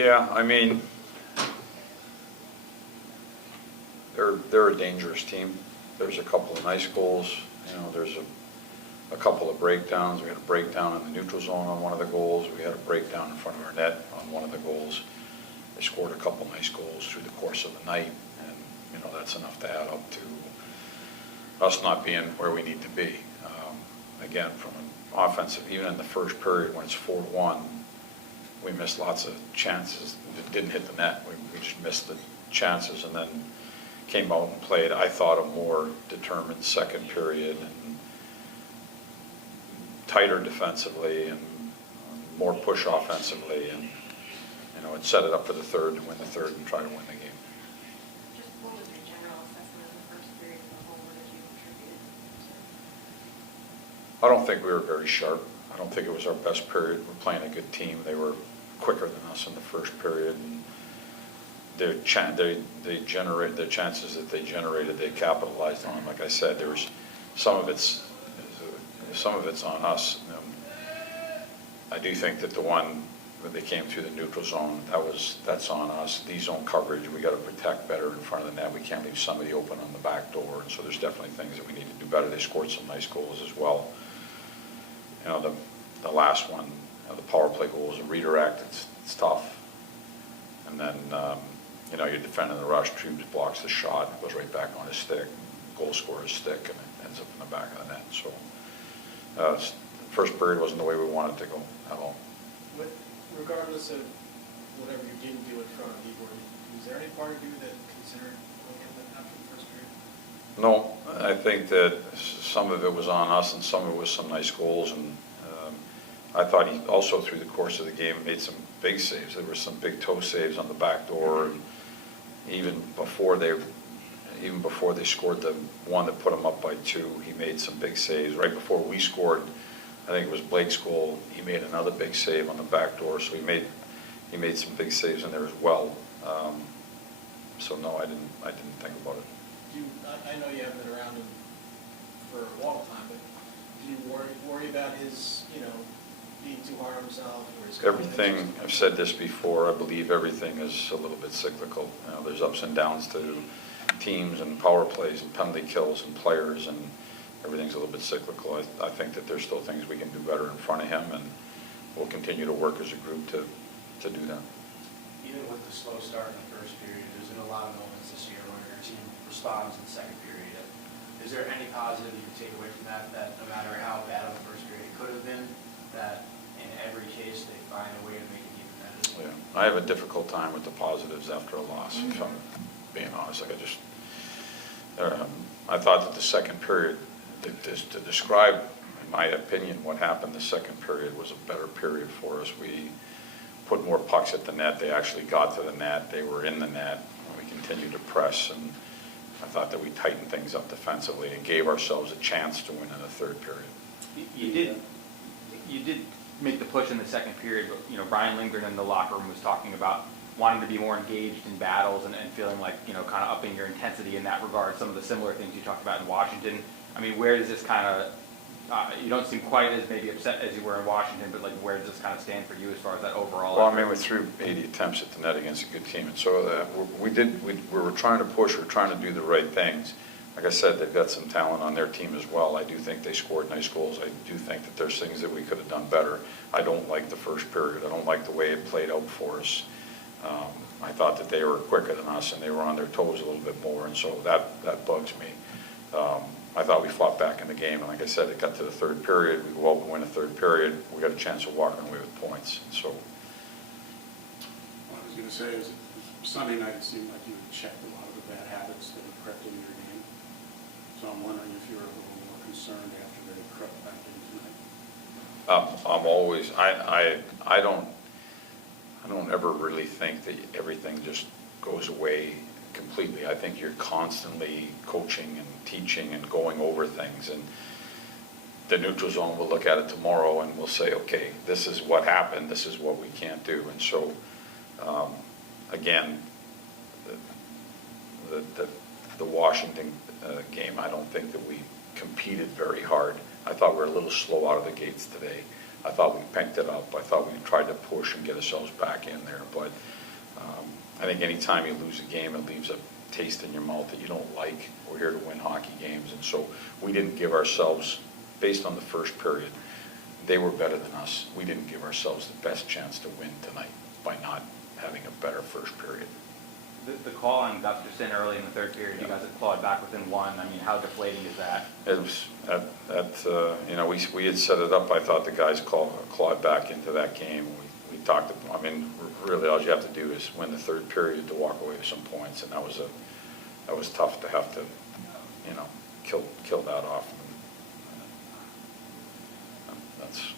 Yeah, I mean, they're a dangerous team. There's a couple of nice goals. You know, there's a couple of breakdowns. We had a breakdown in the neutral zone on one of the goals. We had a breakdown in front of our net on one of the goals. They scored a couple nice goals through the course of the night, and you know that's enough to add up to us not being where we need to be. Again, from an offensive, even in the first period when it's 4-1, we missed lots of chances that didn't hit the net. We just missed the chances, and then came out and played, I thought, a more determined second period and tighter defensively and more push offensively, and you know, it set it up for the third to win the third and try to win the game. Just what was your general assessment of the first period as a whole? What did you attribute it to? I don't think we were very sharp. I don't think it was our best period. We're playing a good team. They were quicker than us in the first period, and the chances that they generated, they capitalized on. Like I said, there was some of it's on us. I do think that the one when they came through the neutral zone, that's on us. The zone coverage, we got to protect better in front of the net. We can't leave somebody open on the back door, and so there's definitely things that we need to do better. They scored some nice goals as well. You know, the last one, the power play goal was a redirect. It's tough, and then you know, you're defending the rush. Trubes blocks the shot, it goes right back on his stick. Goal scorer's stick, and it ends up in the back of the net. So the first period wasn't the way we wanted to go at all. Regardless of whatever you didn't do in front of Igor, was there any part of you that considered going in after the first period? No, I think that some of it was on us and some of it was some nice goals, and I thought he also through the course of the game made some big saves. There were some big toe saves on the back door, and even before they scored the one that put them up by 2, he made some big saves. Right before we scored, I think it was Blake's goal, he made another big save on the back door, so he made some big saves in there as well. So no, I didn't think about it. I know you haven't been around him for a long time, but do you worry about his, you know, being too hard on himself? Or his Everything, I've said this before, I believe everything is a little bit cyclical. You know, there's ups and downs to teams and power plays and penalty kills and players, and everything's a little bit cyclical. I think that there's still things we can do better in front of him, and we'll continue to work as a group to do that. Even with the slow start in the first period, there's been a lot of moments this year where your team responds in the second period. Is there any positive you can take away from that no matter how bad of the first period it could have been, that in every case they find a way to make it even better? Yeah, I have a difficult time with the positives after a loss, if I'm being honest. Like I thought that the second period, to describe, in my opinion, what happened the second period was a better period for us. We put more pucks at the net. They actually got to the net. They were in the net. We continued to press, and I thought that we tightened things up defensively and gave ourselves a chance to win in the third period. You did make the push in the second period, but you know, Brian Lindgren in the locker room was talking about wanting to be more engaged in battles and feeling like, you know, kind of upping your intensity in that regard. Some of the similar things you talked about in Washington. I mean, where does this kind of, you don't seem quite as maybe upset as you were in Washington, but like where does this kind of stand for you as far as that overall? Well, I mean, we threw 80 attempts at the net against a good team, and so we were trying to push, we were trying to do the right things. Like I said, they've got some talent on their team as well. I do think they scored nice goals. I do think that there's things that we could have done better. I don't like the first period. I don't like the way it played out for us. I thought that they were quicker than us and they were on their toes a little bit more, and so that bugs me. I thought we fought back in the game, and like I said, it got to the third period. We go out and win the third period. We got a chance of walking away with points. So, what I was going to say is, Sunday night it seemed like you had checked a lot of the bad habits that had crept into your game. So I'm wondering if you're a little more concerned after they crept back in tonight. I'm always. I don't ever really think that everything just goes away completely. I think you're constantly coaching and teaching and going over things, and the neutral zone will look at it tomorrow and we'll say, okay, this is what happened, this is what we can't do. And so again, the Washington game, I don't think that we competed very hard. I thought we were a little slow out of the gates today. I thought we picked it up. I thought we tried to push and get ourselves back in there. But I think anytime you lose a game, it leaves a taste in your mouth that you don't like. We're here to win hockey games. And so we didn't give ourselves, based on the first period, they were better than us. We didn't give ourselves the best chance to win tonight by not having a better first period. The call on Gustafson early in the third period, you guys had clawed back within one. I mean, how deflating is that? It was, you know, we had set it up. I thought the guys clawed back into that game. We talked, I mean, really all you have to do is win the third period to walk away with some points, and that was tough to have to, you know, kill that off. And that's